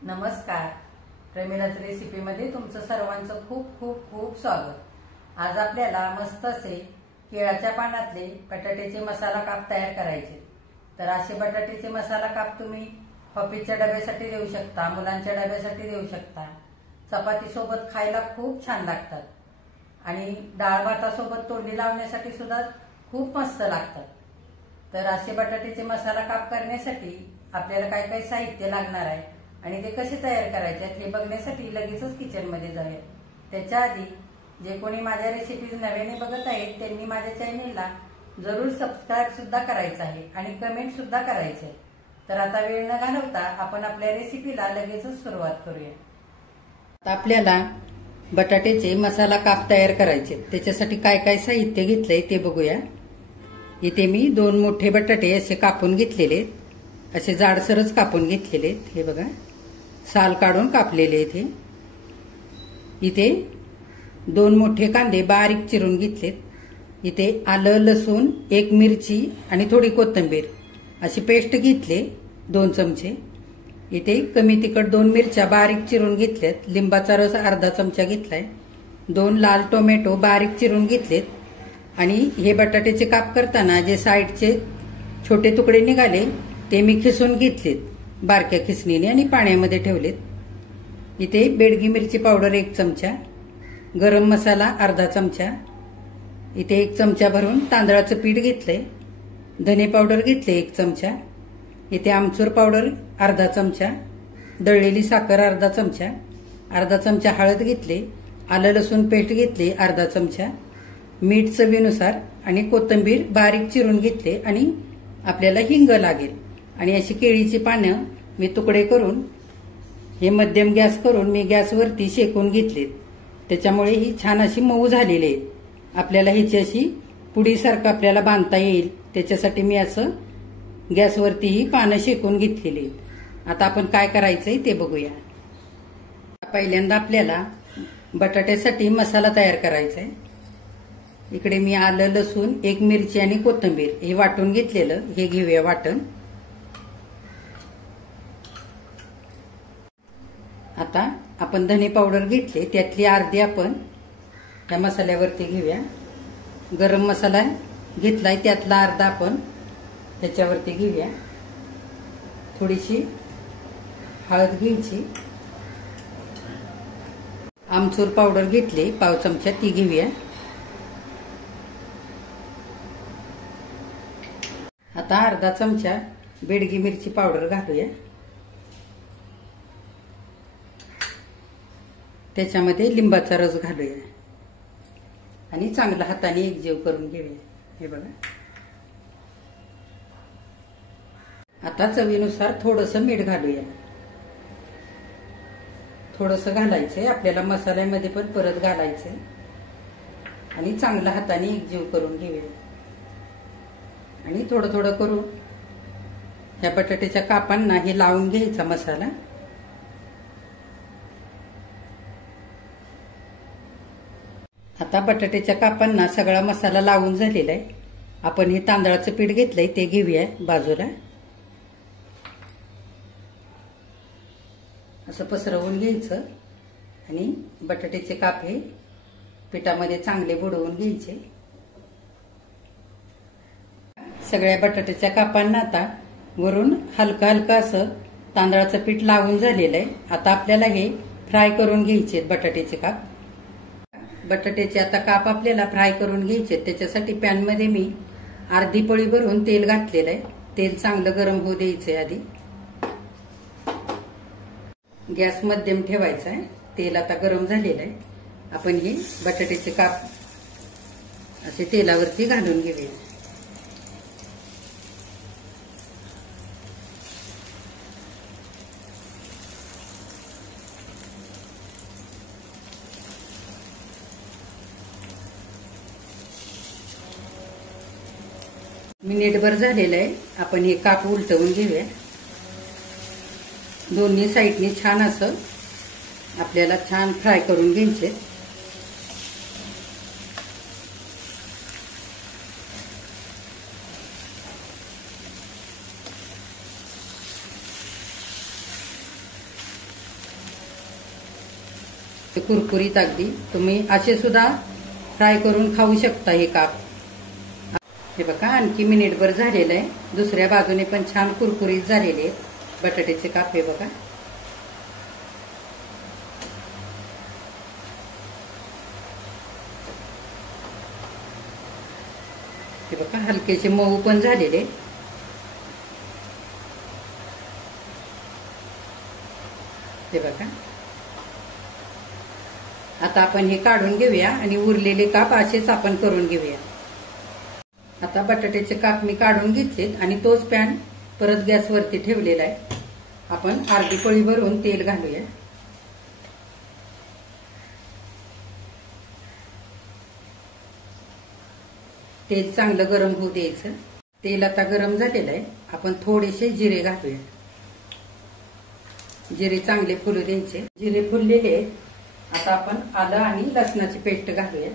नमस्कार. प्रेमिलाच रेसिपीमध्ये तुमचं सर्वांचं खूप खूप खूप स्वागत. आज आपल्याला मस्त असे केळाच्या पानातले बटाट्याचे मसाला काप तयार करायचे. तर असे बटाट्याचे मसाला काप तुम्ही ऑफिसच्या डब्यासाठी देऊ शकता, मुलांच्या डब्यासाठी देऊ शकता. चपाती सोबत खायला खूप छान लागतात आणि डाळ भातासोबत तोंडी लावण्यासाठी सुद्धा खूप मस्त लागतात. तर असे बटाट्याचे मसाला काप करण्यासाठी आपल्याला काय काय साहित्य लागणार आहे आणि ते कसे तयार करायचे हे बघण्यासाठी लगेचच किचनमध्ये जाऊया. त्याच्या आधी जे कोणी माझ्या रेसिपीज नव्याने बघत आहेत त्यांनी माझ्या चॅनेलला जरूर सबस्क्राईब सुद्धा करायचं आहे आणि कमेंट सुद्धा करायचं आहे. तर आता वेळ न घालवता आपण आपल्या रेसिपीला लगेचच सुरुवात करूया. आता आपल्याला बटाट्याचे मसाला काप तयार करायचे. त्याच्यासाठी काय काय साहित्य घेतलंय ते बघूया. इथे मी 2 मोठे बटाटे असे कापून घेतलेले, असे जाडसरच कापून घेतलेले. हे बघा, साल काढून कापलेले. इथे 2 मोठे कांदे बारीक चिरून घेतलेत. इथे आलं, लसूण, 1 मिरची आणि थोडी कोथिंबीर अशी पेस्ट घेतली 2 चमचे. इथे कमी तिखट 2 मिरच्या बारीक चिरून घेतल्यात. लिंबाचा रस अर्धा चमचा घेतलाय. 2 लाल टोमॅटो बारीक चिरून घेतलेत. आणि हे बटाट्याचे काप करताना जे साईडचे छोटे तुकडे निघाले ते मी खिसून घेतलेत बारक्या खिसणीने आणि पाण्यामध्ये ठेवलेत. इथे बेडगी मिरची पावडर 1 चमचा, गरम मसाला अर्धा चमचा, इथे 1 चमचा भरून तांदळाचं पीठ घेतलंय, धने पावडर घेतले 1 चमचा, इथे आमचूर पावडर अर्धा चमचा, दळलेली साखर अर्धा चमचा, अर्धा चमचा हळद घेतले, आलं लसूण पेस्ट घेतली अर्धा चमचा, मीठ चवीनुसार आणि कोथिंबीर बारीक चिरून घेतले आणि आपल्याला हिंग लागेल. आणि अशी केळीची पानं मी तुकडे करून हे मध्यम गॅस करून मी गॅसवरती शेकून घेतलेत. त्याच्यामुळे ही छान अशी मऊ झालेली आहे. आपल्याला ह्याची अशी पुडीसारखं आपल्याला बांधता येईल त्याच्यासाठी मी असं गॅसवरती ही पानं शेकून घेतलेली. आता आपण काय करायचंय ते बघूया. पहिल्यांदा आपल्याला बटाट्यासाठी मसाला तयार करायचा आहे. इकडे मी आलं, लसूण, 1 मिरची आणि कोथिंबीर हे वाटून घेतलेलं हे घेऊया वाटण. आता आपण धने पावडर घेतले त्यातली अर्धी आपण या मसाल्यावरती घेऊया. गरम मसाला घेतलाय त्यातला अर्धा आपण त्याच्यावरती घेऊया. थोडीशी हळद घ्यायची, आमचूर पावडर घेतली 1/2 चमचा ती घेऊया. आता अर्धा चमचा बेडगी मिरची पावडर घालूया. त्याच्यामध्ये लिंबाचा रस घालूया आणि चांगला हाताने एकजीव करून घेऊया. हे बघा. आता चवीनुसार थोडंसं मीठ घालूया. थोडंसं घालायचंय आपल्याला मसाल्यामध्ये पण परत घालायचंय आणि चांगला हाताने एकजीव करून घेऊया. आणि थोडं थोडं करून ह्या बटाट्याच्या कापांना हे लावून घ्यायचा मसाला. आता बटाट्याच्या कापांना सगळा मसाला लावून झालेला आहे. आपण हे तांदळाचं पीठ घेतलंय ते घेऊया बाजूला. असं पसरवून घ्यायचं आणि बटाट्याचे काप हे पिठामध्ये चांगले बुडवून घ्यायचे. सगळ्या बटाट्याच्या कापांना आता वरून हलकं हलकं असं तांदळाचं पीठ लावून झालेलं आहे. आता आपल्याला हे फ्राय करून घ्यायचे बटाट्याचे काप. बटाट्याचे आता काप आपल्याला फ्राय करून घ्यायचे. त्याच्यासाठी पॅनमध्ये मी अर्धी पळी भरून तेल घातलेलं आहे. तेल चांगलं गरम होऊ द्यायचंय आधी. गॅस मध्यम ठेवायचा आहे. तेल आता गरम झालेलं आहे. आपण हे बटाट्याचे काप असे तेलावरती घालून घेऊया. मिनिटभर झालेलं आहे. आपण हे काप उलटवून घेऊया. दोन्ही साईडनी छान असं आपल्याला छान फ्राय करून घ्यायचे. कुरकुरीत अगदी तुम्ही असे सुद्धा फ्राय करून खाऊ शकता हे काप. हे बघा आणखी मिनिटभर झालेलं आहे. दुसऱ्या बाजूने पण छान कुरकुरीत झालेले आहेत बटाट्याचे काप. हे बघा हे बघा हलकेचे मऊ पण झालेले. हे बघा आता आपण हे काढून घेऊया आणि उरलेले काप असेच आपण करून घेऊया. आता बटाट्याचे काप मी काढून घेतलेत आणि तोच पॅन परत गॅसवरती ठेवलेला आहे. आपण अर्धी पळी भरून तेल घालूया. तेल चांगलं गरम होऊ द्यायचं. तेल आता गरम झालेलं आहे. आपण थोडेसे जिरे घालूया. जिरे चांगले फुलू द्यायचे. जिरे फुललेले आहेत. आता आपण आलं आणि लसणाची पेस्ट घालूया.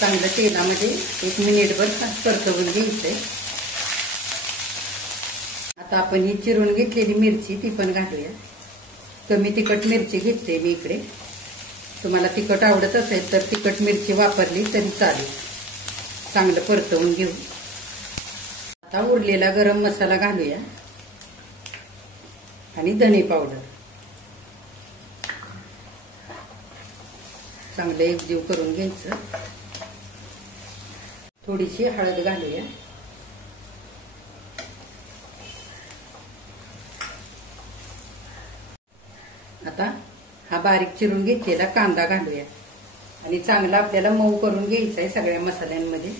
चांगलं तेलामध्ये 1 मिनिटभर परतवून घ्यायचंय. आता आपण ही चिरून घेतलेली मिरची ती पण घालूया. कमी तिखट मिरची घेतली मी इकडे. तुम्हाला तिखट आवडत असेल तर तिखट मिरची वापरली तरी चालेल. चांगलं परतवून घेऊ. आता उरलेला गरम मसाला घालूया आणि धने पावडर चांगलं एकजीव करून घ्यायचं. थोडीशी हळद घालूया. आता हा बारीक चिरून घेतलेला कांदा घालूया आणि चांगला आपल्याला मऊ करून घ्यायचा आहे सगळ्या मसाल्यांमध्ये.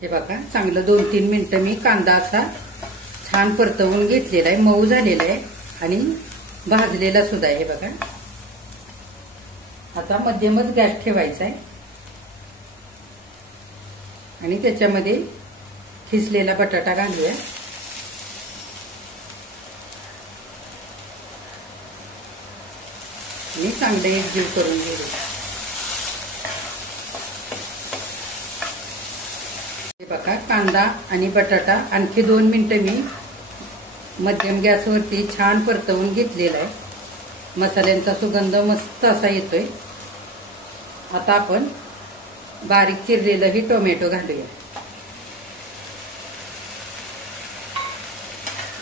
हे बघा चांगलं 2-3 मिनिटं मी कांदा असा छान परतवून घेतलेला आहे. मऊ झालेला आहे आणि भाजलेला सुद्धा आहे. हे बघा आता मध्यमच गॅस ठेवायचा आहे आणि त्याच्यामध्ये खिसलेला बटाटा घालूया. आणि चांगले एकजीव करून घेऊया. हे बघा कांदा आणि बटाटा आणखी 2 मिनिटं मी मध्यम गॅसवरती छान परतवून घेतलेला आहे. मसाल्यांचा सुगंध मस्त असा येतोय. आता आपण बारीक चिरलेलं ही टोमॅटो घालूया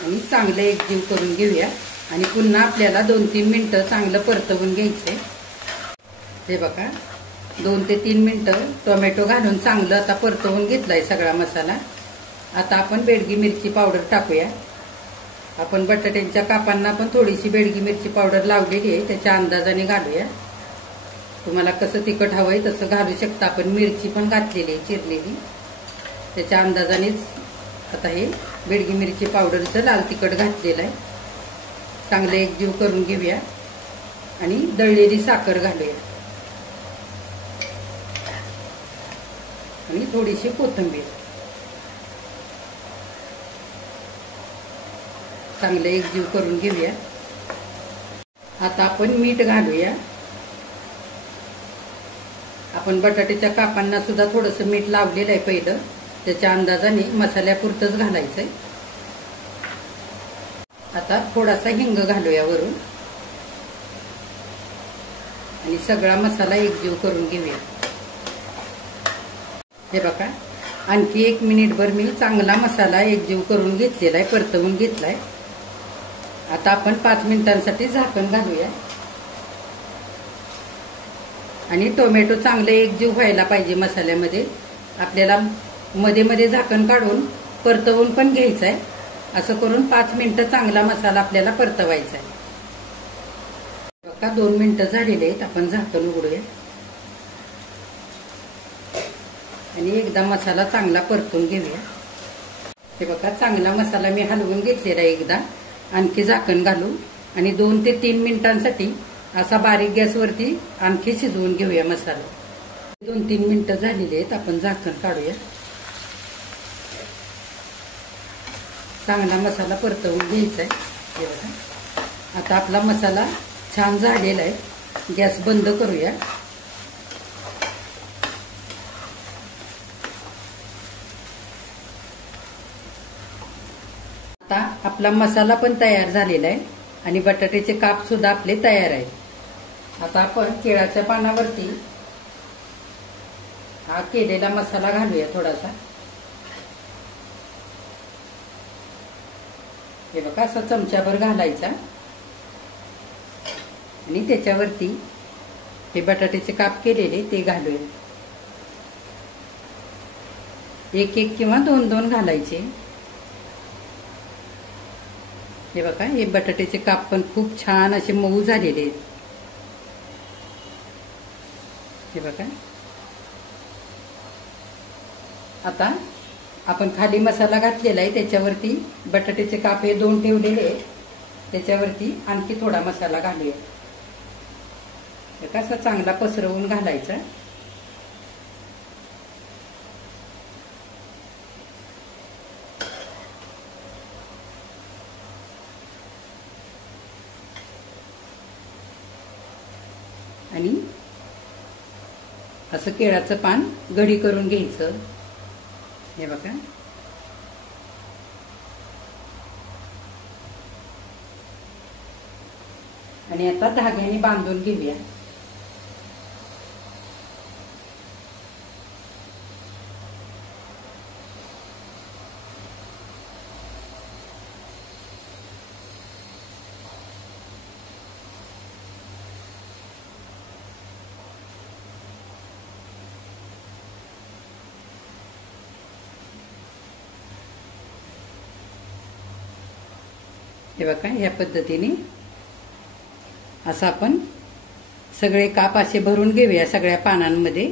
आणि चांगलं एकजीव करून घेऊया. आणि पुन्हा आपल्याला 2-3 मिनिटं चांगलं परतवून घ्यायचंय. हे बघा 2 ते 3 मिनिटं टोमॅटो घालून चांगलं आता परतवून घेतलाय सगळा मसाला. आता आपण बेडगी मिरची पावडर टाकूया. आपण बटाट्यांच्या कापांना पण थोडीशी बेडगी मिरची पावडर लावलेली आहे. त्याच्या अंदाजाने घालूया. तुम्हाला कसं तिखट हवंय तसं घालू शकता. आपण मिरची पण घातलेली आहे चिरलेली. त्याच्या अंदाजानेच आता हे बेडगी मिरची पावडरचं लाल तिखट घातलेलं आहे. चांगलं एकजीव करून घेऊया आणि दळलेली साखर घालूया आणि थोडीशी कोथिंबीर. चांगलं एकजीव करून घेऊया. आता आपण मीठ घालूया. आपण बटाट्याच्या कापांना सुद्धा थोडंसं मीठ लावलेलं आहे पहिलं. त्याच्या अंदाजाने मसाल्यापुरतंच घालायचंय. आता थोडासा हिंग घालूया वरून आणि सगळा मसाला एकजीव करून घेऊया. हे बघा आणखी 1 मिनिटभर मी चांगला मसाला एकजीव करून घेतलेला आहे. परतवून घेतलाय. आता आपण 5 मिनिटांसाठी झाकण घालूया आणि टोमॅटो चांगले एकजीव व्हायला पाहिजे मसाल्यामध्ये. आपल्याला मध्ये मध्ये झाकण काढून परतवून पण घ्यायचं आहे. असं करून 5 मिनिटं चांगला मसाला आपल्याला परतवायचा आहे. बघा 2 मिनिटं झालेले आहेत. आपण झाकण उघडूया आणि एकदा मसाला चांगला परतून घेऊया. हे बघा चांगला मसाला मी हलवून घेतलेला आहे. एकदा आणखी झाकण घालू आणि 2 ते 3 मिनिटांसाठी असा बारीक गॅसवरती आणखी शिजवून घेऊया मसाला. 2-3 मिनिटं झालेली आहेत. आपण झाकण काढूया. चांगला मसाला परतवून घ्यायचा आहे. आता आपला मसाला छान झालेला आहे. गॅस बंद करूया आता आपला मसाला पण तयार झालेला आहे आणि बटाट्याचे काप सुद्धा आपले तयार आहेत. आता आपण केळाच्या पानावरती हा केलेला मसाला घालूया थोडासा. हे बघा असा चमच्याभर घालायचा आणि त्याच्यावरती हे बटाट्याचे काप केलेले ते घालूया. एक एक किंवा दोन दोन घालायचे. हे बघा हे बटाट्याचे काप पण खूप छान असे मऊ झालेले आहेत. हे बघा आता आपण खाली मसाला घातलेला आहे त्याच्यावरती बटाट्याचे काप हे दोन ठेवलेले आहेत. त्याच्यावरती आणखी थोडा मसाला घालूया. कसा चांगला पसरवून घालायचा. आणि असं केळाचं पान घडी करून घ्यायचं. हे बघा आणि आता धाग्याने बांधून घेऊया. हे बघा या पद्धतीने असं आपण सगळे काप असे भरून घेऊया सगळ्या पानांमध्ये.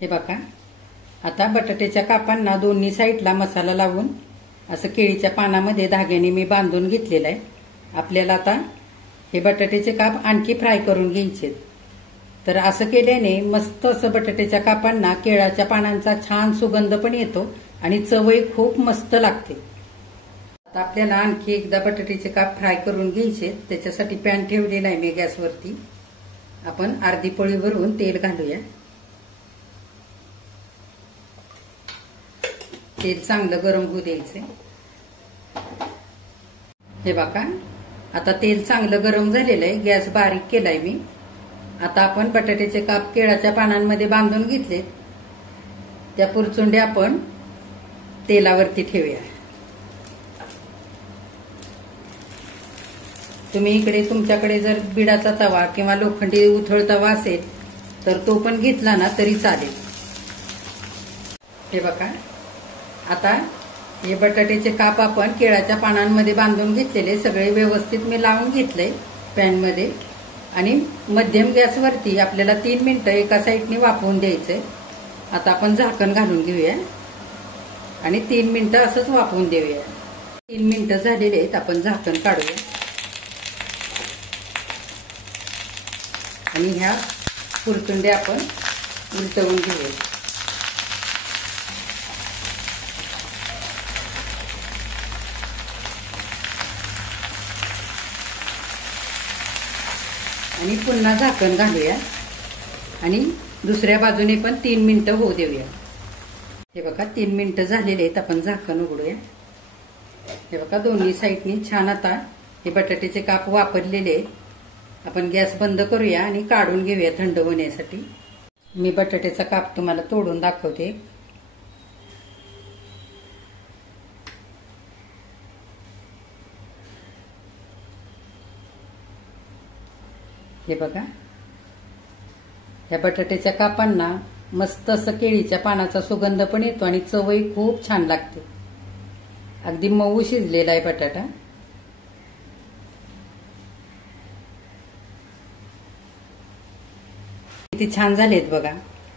हे बघा आता बटाट्याच्या कापांना दोन्ही साईडला मसाला लावून असं केळीच्या पानामध्ये धाग्याने मी बांधून घेतलेलं आहे. आपल्याला आता हे बटाट्याचे काप आणखी फ्राय करून घ्यायचे. तर असं केल्याने मस्त असं बटाट्याच्या कापांना केळाच्या पानांचा छान सुगंध पण येतो आणि चवही खूप मस्त लागते. आता आपल्याला आणखी एकदा बटाट्याचे काप फ्राय करून घ्यायचे. त्याच्यासाठी पॅन ठेवलेला आहे मी गॅसवरती. आपण अर्धी पळी भरून तेल घालूया. तेल चांगलं गरम होऊ द्यायचे. हे बघा आता तेल चांगलं गरम झालेलं आहे. गॅस बारीक केलाय मी. आता आपण बटाट्याचे काप केळाच्या पानांमध्ये बांधून घेतलेत. त्या पुरचुंड्या आपण तेलावरती ठेवूया. तुम्ही इकडे तुमच्याकडे जर बिडाचा तवा किंवा लोखंडी उथळ तवा असेल तर तो पण घेतला ना तरी चालेल. हे बघा आता हे बटाट्याचे काप आपण केळाच्या पानांमध्ये बांधून घेतलेले सगळे व्यवस्थित मी लावून घेतले पॅनमध्ये आणि मध्यम गॅसवरती आपल्याला 3 मिनिटं एका साईडने वाफवून द्यायचंय. आता आपण झाकण घालून घेऊया आणि 3 मिनिटं असंच वाफवून देऊया. 3 मिनिटं झालेले आहेत. आपण झाकण काढूया आणि ह्या पुरचुंड्या आपण उलटवून घेऊया. आणि पुन्हा झाकण घालूया आणि दुसऱ्या बाजूने पण 3 मिनिटं होऊ देऊया. हे बघा 3 मिनिटं झालेले आहेत. आपण झाकण उघडूया. हे बघा दोन्ही साईडनी छान आता हे बटाट्याचे काप वापरलेले आहेत. आपण गॅस बंद करूया आणि काढून घेऊया थंड होण्यासाठी. मी बटाट्याचा काप तुम्हाला तोडून दाखवते. हे बघा या बटाट्याच्या कापांना मस्त असं केळीच्या पानाचा सुगंध पण येतो आणि चवही खूप छान लागते. अगदी मऊ शिजलेला आहे बटाटा. किती छान झालेत बघा.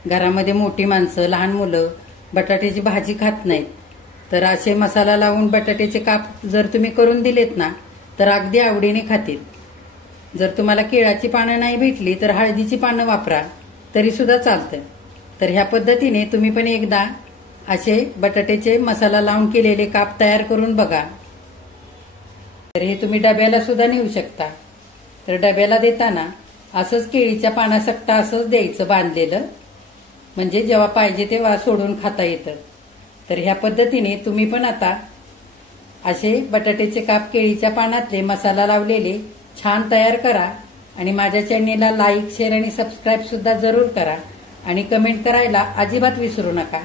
घरामध्ये मोठी माणसं लहान मुलं बटाट्याची भाजी खात नाहीत तर असे मसाला लावून बटाट्याचे काप जर तुम्ही करून दिलेत ना तर अगदी आवडीने खातील. जर तुम्हाला केळाची पानं नाही भेटली तर हळदीची पानं वापरा तरी सुद्धा चालतं. तर ह्या पद्धतीने तुम्ही पण एकदा असे बटाट्याचे मसाला लावून केलेले काप तयार करून बघा. तर हे तुम्ही डब्याला सुद्धा नेऊ शकता. तर डब्याला देताना असंच केळीच्या पानासकटा असंच द्यायचं बांधलेलं, म्हणजे जेव्हा पाहिजे तेव्हा सोडून खाता येतं. तर ह्या पद्धतीने तुम्ही पण आता असे बटाट्याचे काप केळीच्या पानातले मसाला लावलेले छान तयार करा आणि माझ्या चॅनेलला लाईक शेअर आणि सबस्क्राईब सुद्धा जरूर करा आणि कमेंट करायला अजिबात विसरू नका.